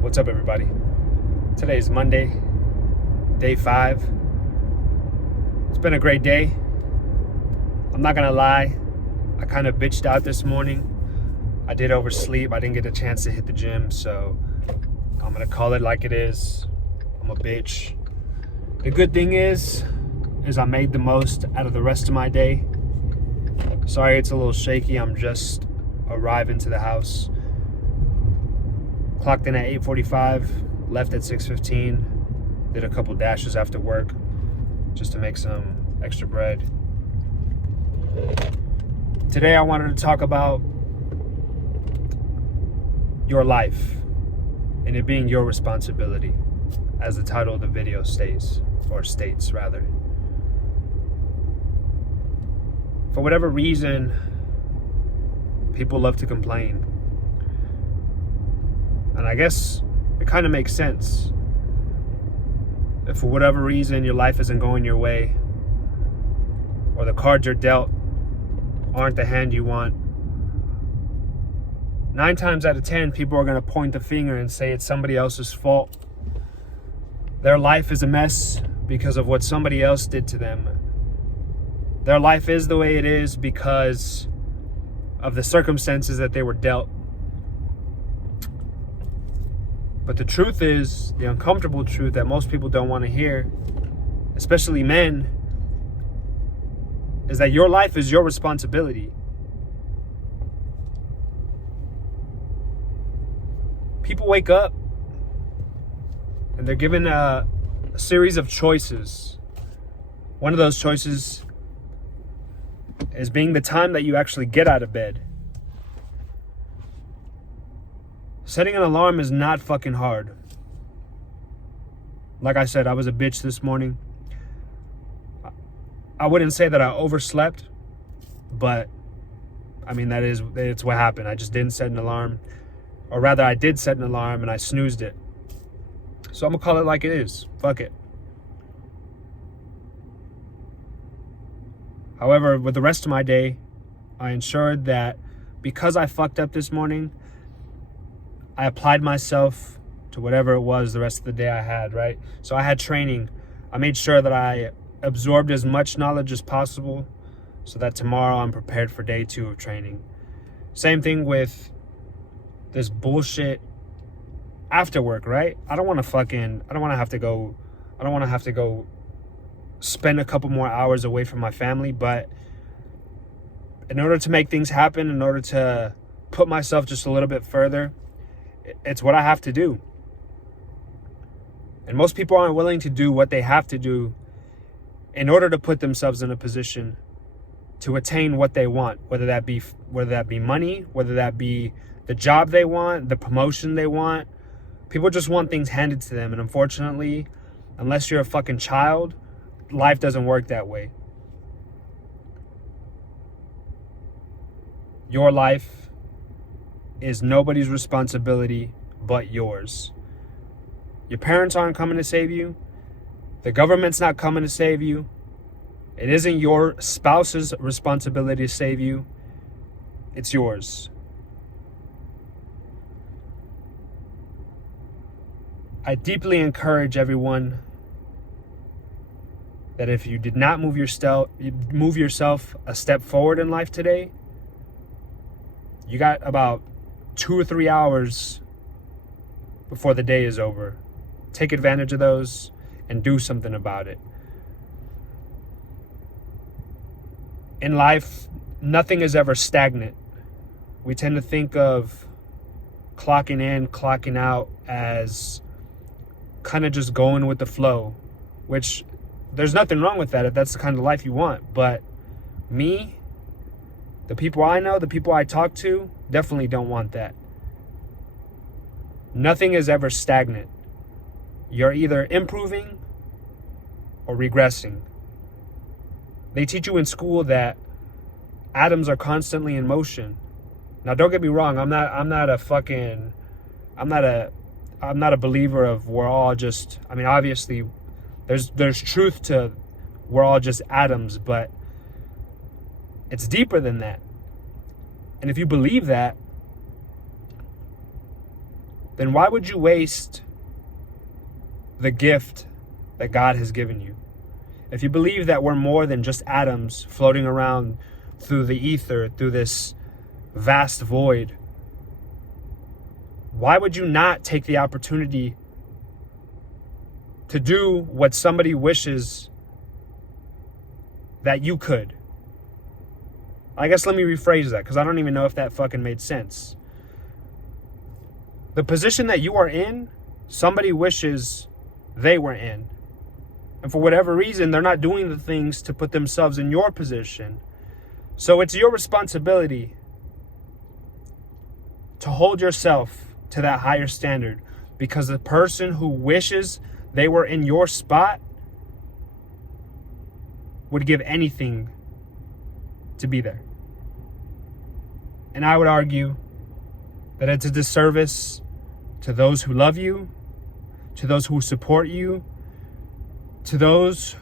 What's up, everybody? Today is Monday, day 5. It's been a great day. I'm not gonna lie, I kind of bitched out this morning. I did oversleep. I didn't get a chance to hit the gym, so I'm gonna call it like it is. I'm a bitch. The good thing is I made the most out of the rest of my day. Sorry it's a little shaky. I'm just arriving to the house. Clocked in at 8:45, left at 6:15, did a couple dashes after work just to make some extra bread. Today I wanted to talk about your life and it being your responsibility, as the title of the video states. For whatever reason, people love to complain. And I guess it kind of makes sense. If for whatever reason your life isn't going your way, or the cards you're dealt aren't the hand you want, 9 times out of 10, people are going to point the finger and say it's somebody else's fault. Their life is a mess because of what somebody else did to them. Their life is the way it is because of the circumstances that they were dealt. But the truth is, the uncomfortable truth that most people don't want to hear, especially men, is that your life is your responsibility. People wake up and they're given a series of choices. One of those choices is being the time that you actually get out of bed. Setting an alarm is not fucking hard. Like I said, I was a bitch this morning. I wouldn't say that I overslept, but I mean, it's what happened. I just didn't set an alarm. Or rather, I did set an alarm and I snoozed it. So I'm gonna call it like it is. Fuck it. However, with the rest of my day, I ensured that because I fucked up this morning, I applied myself to whatever it was the rest of the day I had, right? So I had training. I made sure that I absorbed as much knowledge as possible so that tomorrow I'm prepared for day 2 of training. Same thing with this bullshit after work, right? I don't want to have to go spend a couple more hours away from my family, but in order to make things happen, in order to put myself just a little bit further, it's what I have to do. And most people aren't willing to do what they have to do in order to put themselves in a position to attain what they want, whether that be money, whether that be the job they want, the promotion they want. People just want things handed to them, and unfortunately, unless you're a fucking child, life doesn't work that way. Your life is nobody's responsibility but yours. Your parents aren't coming to save you. The government's not coming to save you. It isn't your spouse's responsibility to save you. It's yours. I deeply encourage everyone that if you did not move yourself a step forward in life today, you got about 2 or 3 hours before the day is over. Take advantage of those and do something about it. In life, nothing is ever stagnant. We tend to think of clocking in, clocking out as kind of just going with the flow, which there's nothing wrong with that if that's the kind of life you want. But me, the people I know, the people I talk to, definitely don't want that. Nothing is ever stagnant. You're either improving or regressing. They teach you in school that atoms are constantly in motion. Now, don't get me wrong. I'm not a believer of we're all just. I mean, obviously, there's truth to we're all just atoms, but it's deeper than that. And if you believe that, then why would you waste the gift that God has given you? If you believe that we're more than just atoms floating around through the ether, through this vast void, why would you not take the opportunity to do what somebody wishes that you could? I guess let me rephrase that, because I don't even know if that fucking made sense. The position that you are in, somebody wishes they were in. And for whatever reason, they're not doing the things to put themselves in your position. So it's your responsibility to hold yourself to that higher standard, because the person who wishes they were in your spot would give anything to be there. And I would argue that it's a disservice to those who love you, to those who support you, to those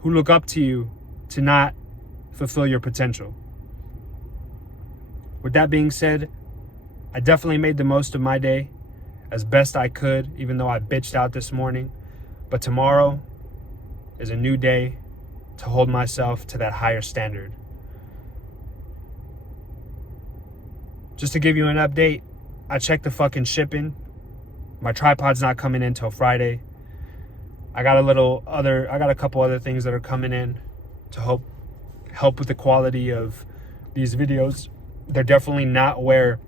who look up to you, to not fulfill your potential. With that being said, I definitely made the most of my day as best I could, even though I bitched out this morning. But tomorrow is a new day to hold myself to that higher standard. Just to give you an update, I checked the fucking shipping. My tripod's not coming in till Friday. I got a couple other things that are coming in to help with the quality of these videos. They're definitely not where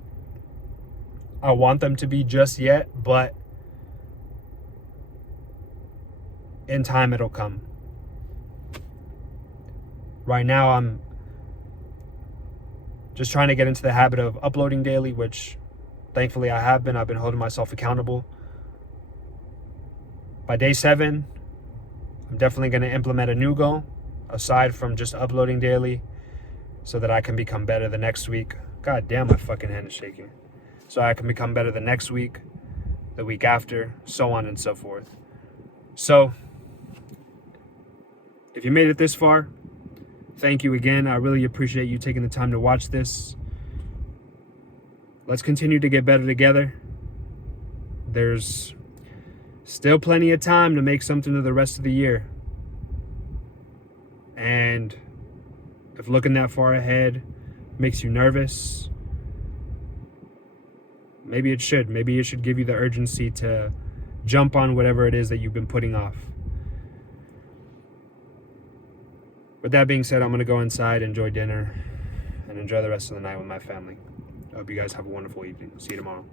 I want them to be just yet, but in time it'll come. Right now I'm just trying to get into the habit of uploading daily, which thankfully I have been. I've been holding myself accountable. By day 7, I'm definitely going to implement a new goal aside from just uploading daily, so that I can become better the next week. God damn, my fucking hand is shaking. So I can become better the next week, the week after, so on and so forth. So, if you made it this far, thank you again. I really appreciate you taking the time to watch this. Let's continue to get better together. There's still plenty of time to make something of the rest of the year. And if looking that far ahead makes you nervous, maybe it should. Maybe it should give you the urgency to jump on whatever it is that you've been putting off. With that being said, I'm going to go inside, enjoy dinner, and enjoy the rest of the night with my family. I hope you guys have a wonderful evening. See you tomorrow.